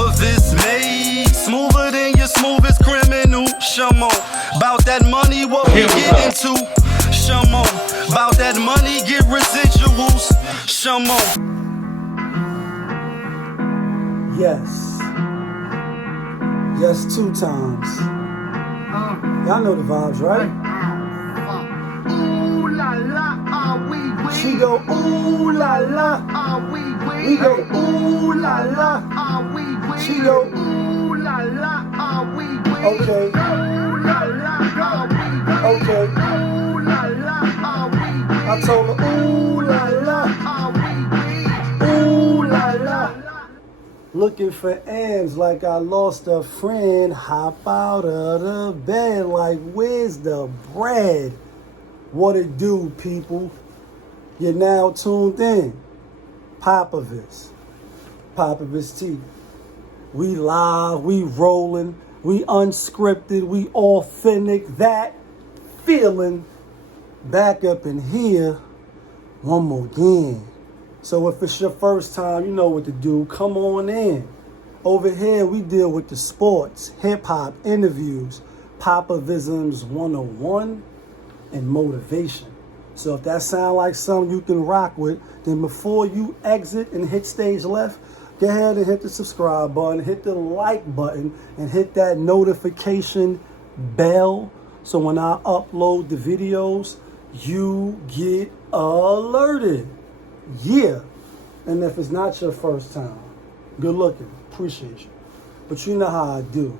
POPAVIST made smoother than your smoothest criminal. Shamo, about that money, what we get into. Shamo, about that money, get residuals. Shamo. Yes. Yes, 2 times. Y'all know the vibes, right? Ooh la la, ah oui oui. She go ooh la la, Ah oui oui. we go ooh la la. Ah oui oui. She go ooh la la, ah oui oui. okay, Ooh la la, ah oui oui. okay. Ooh la la, ah oui oui. I told her ooh la la, Ah oui oui. ooh la la. Looking for ends like I lost a friend. Hop out of the bed like where's the bread? What it do, people? You're now tuned in. POPAVIST. POPAVIST T. We live, we rolling, we unscripted, we authentic. That feeling back up in here one more again. So if it's your first time, you know what to do. Come on in. Over here, we deal with the sports, hip-hop, interviews, POPAVISMs 101, and motivation. So if that sounds like something you can rock with, then before you exit and hit stage left, go ahead and hit the subscribe button, hit the like button, and hit that notification bell. So when I upload the videos, you get alerted. Yeah. And if it's not your first time, good looking, appreciate you. But you know how I do.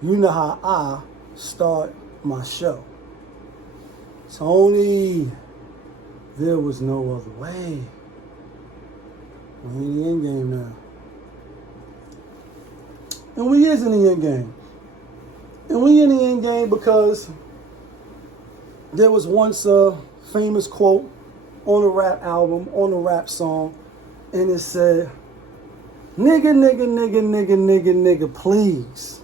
You know how I start my show. Tony, there was no other way. We're in the end game now. And we is in the end game. And we in the end game because there was once a famous quote on a rap album, on a rap song, and it said, nigga, nigga, nigga, nigga, nigga, nigga, please.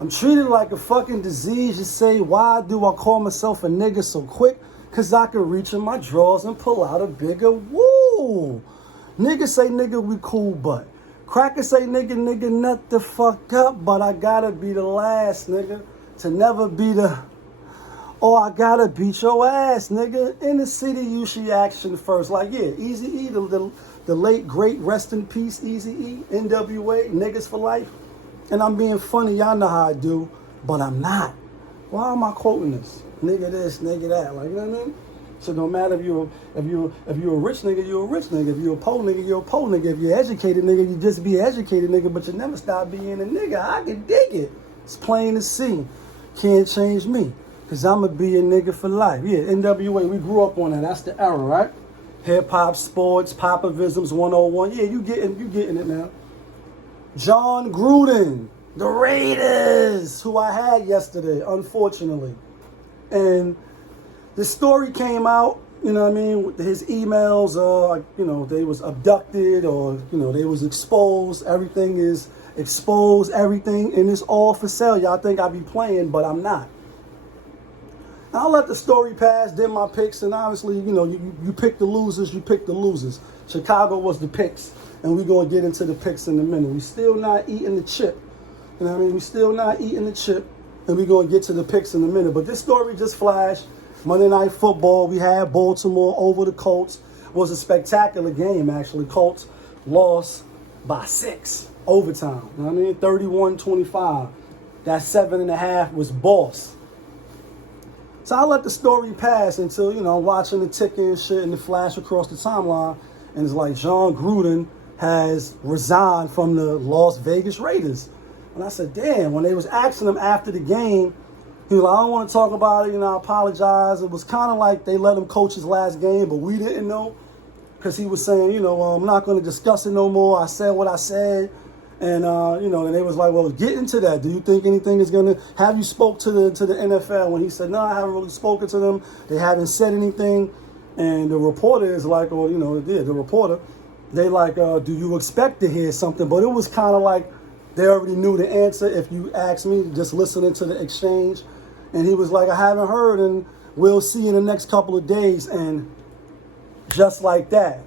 I'm treated like a fucking disease. You say, why do I call myself a nigga so quick? Cause I can reach in my drawers and pull out a bigger woo. Niggas say nigga, we cool, but crackers say nigga, nigga, nut the fuck up. But I gotta be the last nigga to never be the, oh, I gotta beat your ass, nigga. In the city, you should action first. Like, yeah, EAZY, the late, great, rest in peace, EAZY, NWA, niggas for life. And I'm being funny, y'all know how I do, but I'm not. Why am I quoting this? Nigga this, nigga that, like, you know what I mean? So no matter if you're a rich nigga, you're a rich nigga. If you're a poor nigga, you're a poor nigga. If you're educated nigga, you just be an educated nigga, but you never stop being a nigga. I can dig it. It's plain to see. Can't change me, cause I'ma be a nigga for life. Yeah, NWA, we grew up on that. That's the era, right? Hip hop, sports, POPAVISMs 101. Yeah, you getting it now. Jon Gruden, the Raiders, who I had yesterday, unfortunately. And the story came out, you know what I mean, his emails, you know, they was abducted or, you know, they was exposed. Everything is exposed, everything, and it's all for sale. Y'all think I be playing, but I'm not. I'll let the story pass, did my picks, and obviously, you know, you pick the losers, you pick the losers. Chicago was the picks, and we're going to get into the picks in a minute. We still not eating the chip. You know what I mean? We still not eating the chip, and we're going to get to the picks in a minute. But this story just flashed. Monday Night Football, we had Baltimore over the Colts. It was a spectacular game, actually. Colts lost by 6, overtime. You know what I mean? 31-25. That 7.5 was boss. So I let the story pass until, you know, watching the ticker and shit and the flash across the timeline. And it's like Jon Gruden has resigned from the Las Vegas Raiders. And I said, damn, when they was asking him after the game, he was like, I don't want to talk about it, you know, I apologize. It was kind of like they let him coach his last game, but we didn't know. Because he was saying, you know, I'm not going to discuss it no more. I said what I said. And, you know, and they was like, well, get into that. Do you think anything is going to, have you spoke to the NFL? When he said, no, I haven't really spoken to them. They haven't said anything. And the reporter is like, or, you know, the reporter, they like, do you expect to hear something? But it was kind of like they already knew the answer. If you ask me, just listening to the exchange. And he was like, I haven't heard, and we'll see in the next couple of days. And just like that,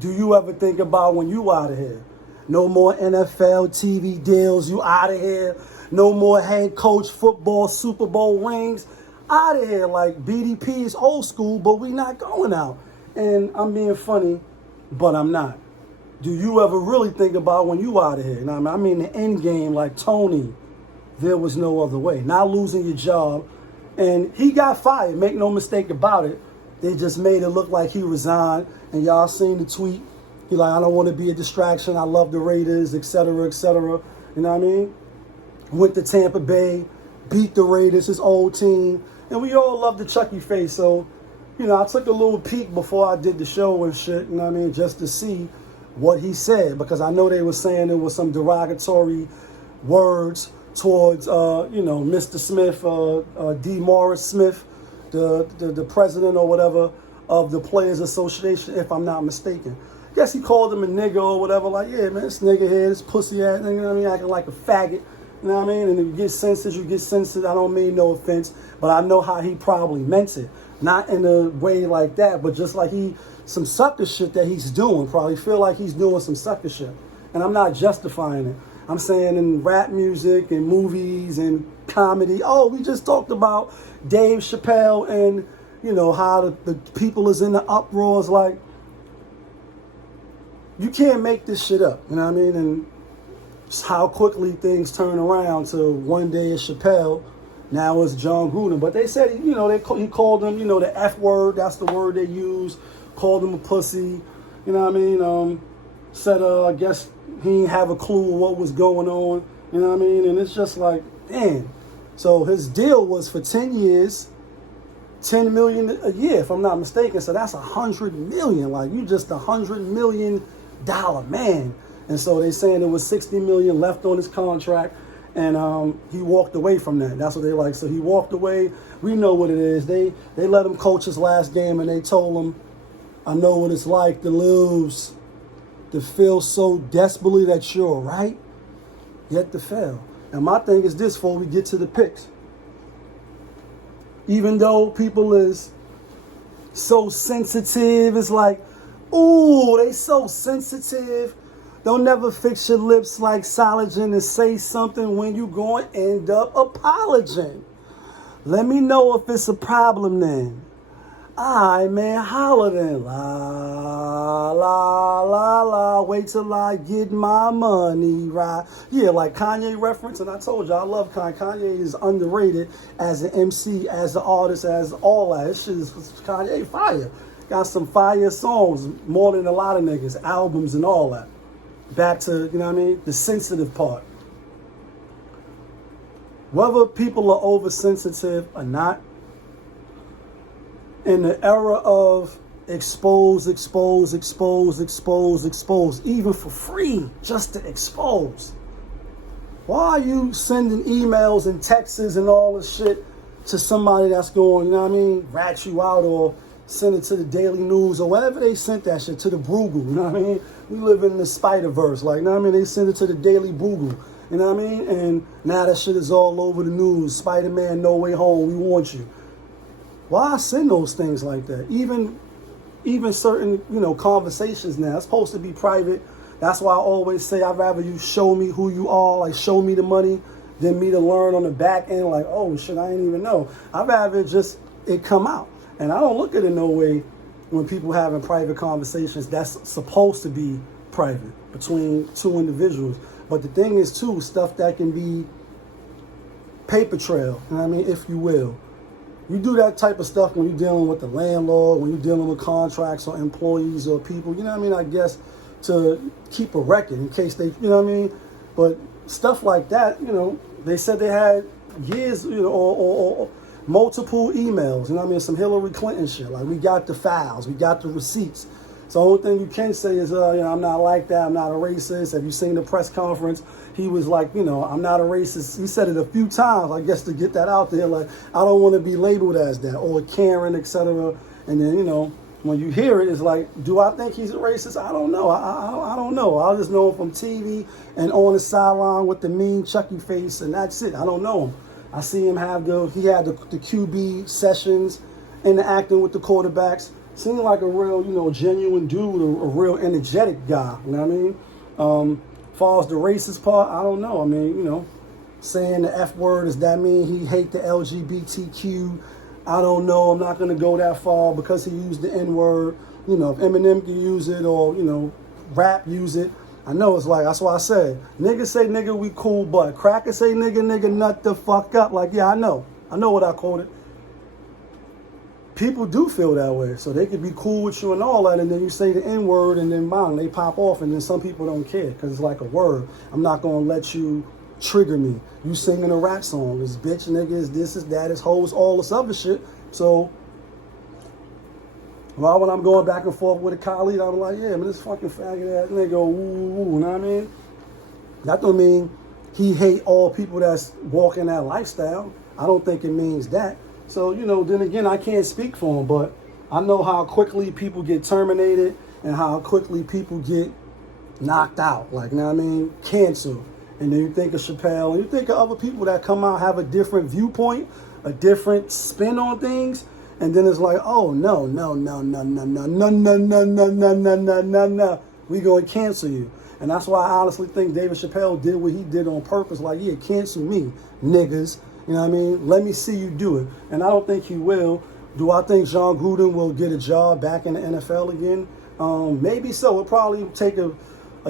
do you ever think about when you out of here? No more NFL TV deals. You out of here. No more head coach football Super Bowl rings. Out of here. Like, BDP is old school, but we not going out. And I'm being funny, but I'm not. Do you ever really think about when you out of here? Now, I mean the end game, like Tony, there was no other way. Not losing your job. And he got fired, make no mistake about it. They just made it look like he resigned. And y'all seen the tweet. He like, I don't want to be a distraction. I love the Raiders, etc., etc. You know what I mean? Went to Tampa Bay, beat the Raiders, his old team. And we all love the Chucky face. So, you know, I took a little peek before I did the show and shit, you know what I mean, just to see what he said. Because I know they were saying there was some derogatory words towards, you know, Mr. Smith, D. Morris Smith, the president or whatever of the Players Association, if I'm not mistaken. I guess he called him a nigga or whatever. Like, yeah, man, this nigga here, this pussy ass, you know what I mean, acting like a faggot. You know what I mean? And if you get censored, you get censored. I don't mean no offense, but I know how he probably meant it. Not in a way like that, but just like some sucker shit that he's doing. Probably feel like he's doing some sucker shit. And I'm not justifying it. I'm saying in rap music and movies and comedy. Oh, we just talked about Dave Chappelle and, you know, how the people is in the uproars. Like, you can't make this shit up. You know what I mean? And just how quickly things turn around to one day it's Chappelle, now it's Jon Gruden. But they said, you know, he called him, you know, the F word. That's the word they use. Called him a pussy. You know what I mean? Said, I guess he didn't have a clue what was going on. You know what I mean? And it's just like, damn. So his deal was for 10 years, $10 million a year, if I'm not mistaken. So that's $100 million. Like, you just $100 million man. And so they saying there was $60 million left on his contract, and he walked away from that. That's what they like. So he walked away. We know what it is. They let him coach his last game, and they told him, I know what it's like to lose, to feel so desperately that you're right, yet to fail. And my thing is this before we get to the picks. Even though people is so sensitive, it's like, ooh, they so sensitive. Don't never fix your lips like Solagen and say something when you going to end up apologizing. Let me know if it's a problem then. Alright, man, holler then. La, la, la, la, wait till I get my money right. Yeah, like Kanye reference, and I told you, I love Kanye. Kanye is underrated as an MC, as an artist, as all that. This shit is Kanye fire. Got some fire songs, more than a lot of niggas, albums and all that. Back to, you know what I mean, the sensitive part. Whether people are oversensitive or not, in the era of expose, even for free, just to expose. Why are you sending emails and texts and all this shit to somebody that's going, you know what I mean, rat you out, or send it to the Daily News or whatever they sent that shit, to the Bruegel, you know what I mean? We live in the Spider-Verse, like, you know what I mean? They send it to the Daily Bruegel, you know what I mean? And now that shit is all over the news. Spider-Man, No Way Home, we want you. Why send those things like that? Even certain, you know, conversations now, it's supposed to be private. That's why I always say I'd rather you show me who you are, like show me the money, than me to learn on the back end, like, oh shit, I didn't even know. I'd rather just it come out. And I don't look at it no way when people having private conversations that's supposed to be private between two individuals. But the thing is too, stuff that can be paper trail, you know what I mean, if you will. You do that type of stuff when you're dealing with the landlord, when you're dealing with contracts or employees or people, you know what I mean, I guess, to keep a record in case they, you know what I mean? But stuff like that, you know, they said they had years, you know, or multiple emails, you know what I mean, some Hillary Clinton shit. Like, we got the files, we got the receipts. So the only thing you can say is, you know, I'm not like that, I'm not a racist. Have you seen the press conference? He was like, you know, I'm not a racist. He said it a few times, I guess, to get that out there. Like, I don't want to be labeled as that, or Karen, etc. And then, you know, when you hear it, it's like, do I think he's a racist? I don't know. I don't know. I just know him from TV and on the sideline with the mean Chucky face, and that's it. I don't know him. I see him have he had the QB sessions and the acting with the quarterbacks. Seemed like a real, you know, genuine dude, a real energetic guy. You know what I mean? far as the racist part, I don't know. I mean, you know, saying the F word, does that mean he hate the LGBTQ? I don't know. I'm not going to go that far because he used the N word. You know, if Eminem can use it or, you know, rap use it. I know it's like, that's why I said, niggas say nigga, we cool, but crackers say nigga, nut the fuck up. Like, yeah, I know what I quoted. People do feel that way, so they could be cool with you and all that, and then you say the N-word, and then bang, they pop off, and then some people don't care, because it's like a word. I'm not going to let you trigger me. You singing a rap song, it's bitch, niggas, this is that, it's hoes, all this other shit. So, well, when I'm going back and forth with a colleague, I'm like, yeah, man, this fucking faggot ass nigga, ooh, you know what I mean? That don't mean he hate all people that's walking that lifestyle. I don't think it means that. So, you know, then again, I can't speak for him, but I know how quickly people get terminated and how quickly people get knocked out. Like, you know what I mean? Canceled. And then you think of Chappelle, and you think of other people that come out, have a different viewpoint, a different spin on things. And then it's like, oh, no. We going to cancel you. And that's why I honestly think David Chappelle did what he did on purpose. Like, yeah, cancel me, niggas. You know what I mean? Let me see you do it. And I don't think he will. Do I think Jon Gruden will get a job back in the NFL again? Maybe so. It'll probably take a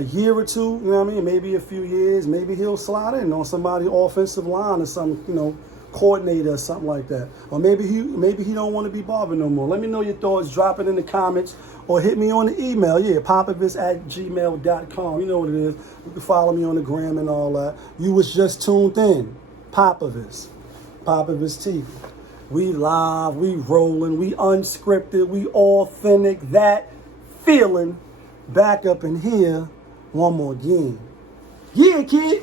year or two, you know what I mean? Maybe a few years. Maybe he'll slide in on somebody offensive line or some, you know, coordinator or something like that. Or maybe he don't want to be bothered no more. Let me know your thoughts. Drop it in the comments or hit me on the email. Yeah, popavist@gmail.com. You know what it is. You can follow me on the gram and all that. You was just tuned in. Popavist TV. We live, we rolling, we unscripted, we authentic. That feeling back up in here one more again. Yeah, kid.